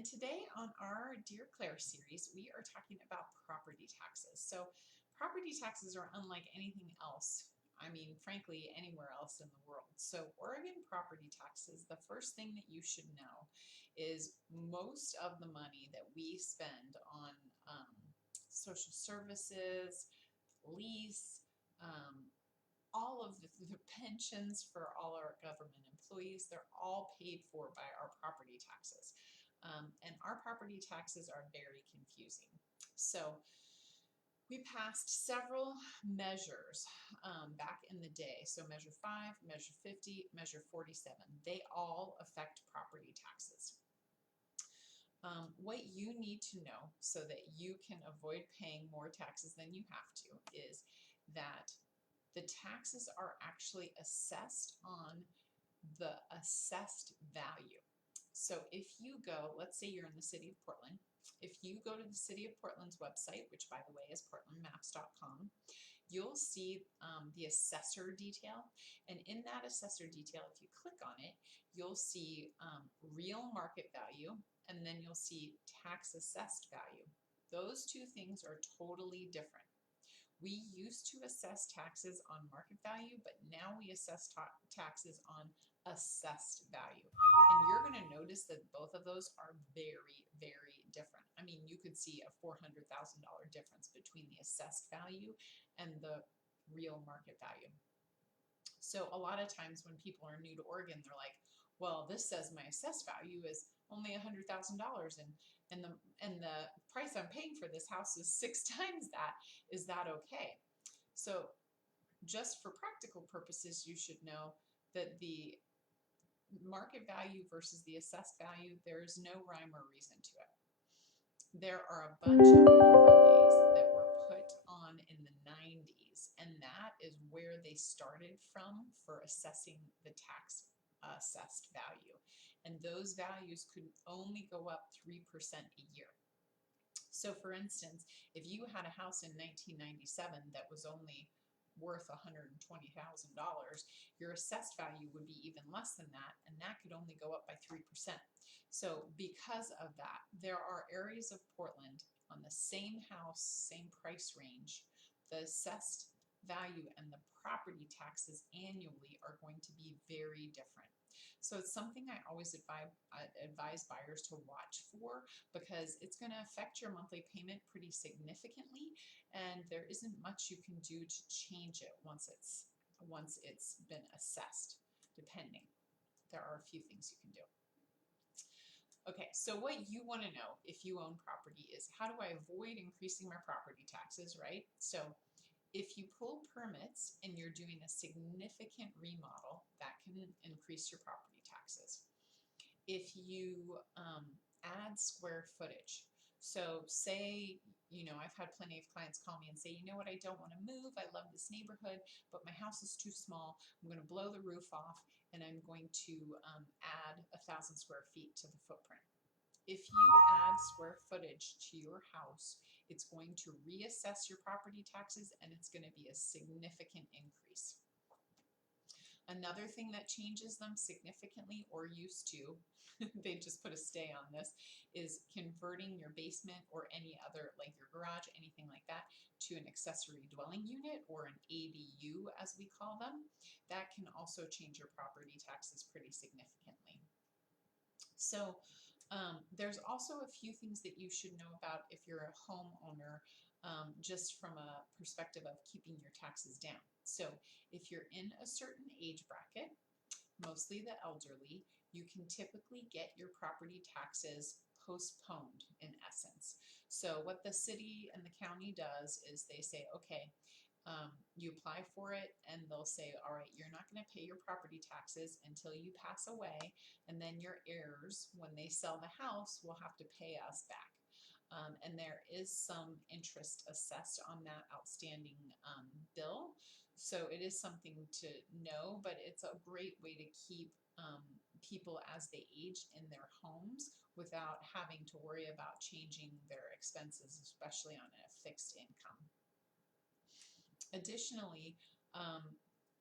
And today on our Dear Claire series, we are talking about property taxes. So property taxes are unlike anything else. I mean, frankly, anywhere else in the world. So Oregon property taxes, the first thing that you should know is most of the money that we spend on social services, lease, um, all of the pensions for all our government employees, they're all paid for by our property taxes. And our property taxes are very confusing. So we passed several measures back in the day. So Measure 5, Measure 50, Measure 47, they all affect property taxes. What you need to know so that you can avoid paying more taxes than you have to is that the taxes are actually assessed on the assessed value. So if you go, let's say you're in the city of Portland, if you go to the city of Portland's website, which by the way is portlandmaps.com, you'll see the assessor detail. And in that assessor detail, if you click on it, you'll see real market value, and then you'll see tax assessed value. Those two things are totally different. We used to assess taxes on market value, but now we assess taxes on assessed value. And you're going to notice that both of those are very, very different. I mean, you could see a $400,000 difference between the assessed value and the real market value. So a lot of times when people are new to Oregon, they're like, well, this says my assessed value is only $100,000 and the price I'm paying for this house is 6 times that. Is that okay? So just for practical purposes, you should know that the market value versus the assessed value, there's no rhyme or reason to it. There are a bunch of overlays that were put on in the 90s, and that is where they started from for assessing the tax assessed value. And those values could only go up 3% a year. So for instance, if you had a house in 1997 that was only worth $120,000, your assessed value would be even less than that, and that could only go up by 3%. So because of that, there are areas of Portland on the same house, same price range, the assessed value and the property taxes annually are going to be very different. So it's something I always advise buyers to watch for, because it's going to affect your monthly payment pretty significantly, and there isn't much you can do to change it once it's been assessed, depending. There are a few things you can do. Okay, so what you want to know if you own property is, how do I avoid increasing my property taxes, right? So if you pull permits and you're doing a significant remodel, that can increase your property taxes. If you add square footage, so say, I've had plenty of clients call me and say, you know what, I don't want to move. I love this neighborhood, but my house is too small. I'm going to blow the roof off and I'm going to add 1,000 square feet to the footprint. If you add square footage to your house, it's going to reassess your property taxes, and it's going to be a significant increase. Another thing that changes them significantly, or used to, they just put a stay on this, is converting your basement or any other, like your garage, anything like that, to an accessory dwelling unit, or an ADU as we call them. That can also change your property taxes pretty significantly. So there's also a few things that you should know about if you're a homeowner, just from a perspective of keeping your taxes down. So if you're in a certain age bracket, mostly the elderly, you can typically get your property taxes postponed, in essence. So what the city and the county does is they say, okay, you apply for it, and they'll say, all right, you're not going to pay your property taxes until you pass away, and then your heirs, when they sell the house, will have to pay us back. And there is some interest assessed on that outstanding bill. So it is something to know, but it's a great way to keep people as they age in their homes without having to worry about changing their expenses, especially on a fixed income. Additionally,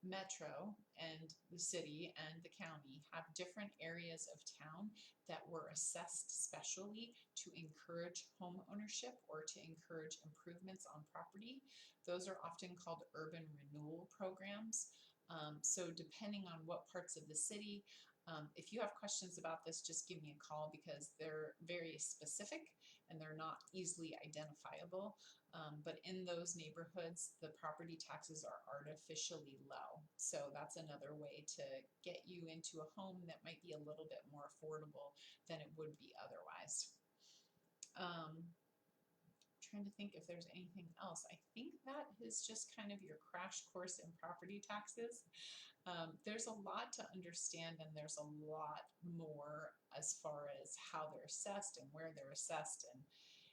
metro and the city and the county have different areas of town that were assessed specially to encourage home ownership or to encourage improvements on property. Those are often called urban renewal programs. So depending on what parts of the city, if you have questions about this, just give me a call because they're very specific and they're not easily identifiable. But in those neighborhoods, the property taxes are artificially low. So that's another way to get you into a home that might be a little bit more affordable than it would be otherwise. Trying to think if there's anything else. I think that is just kind of your crash course in property taxes. There's a lot to understand, and there's a lot more as far as how they're assessed and where they're assessed, and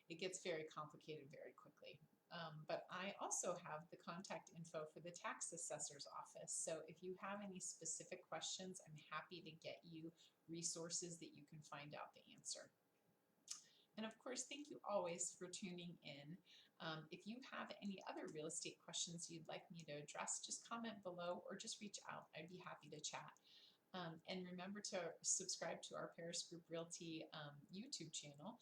it gets very complicated very quickly. But I also have the contact info for the tax assessor's office. So if you have any specific questions, I'm happy to get you resources that you can find out the answer. And of course, thank you always for tuning in. If you have any other real estate questions you'd like me to address, just comment below or just reach out. I'd be happy to chat. And remember to subscribe to our Paris Group Realty YouTube channel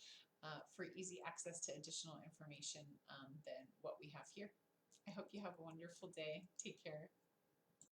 for easy access to additional information than what we have here. I hope you have a wonderful day. Take care.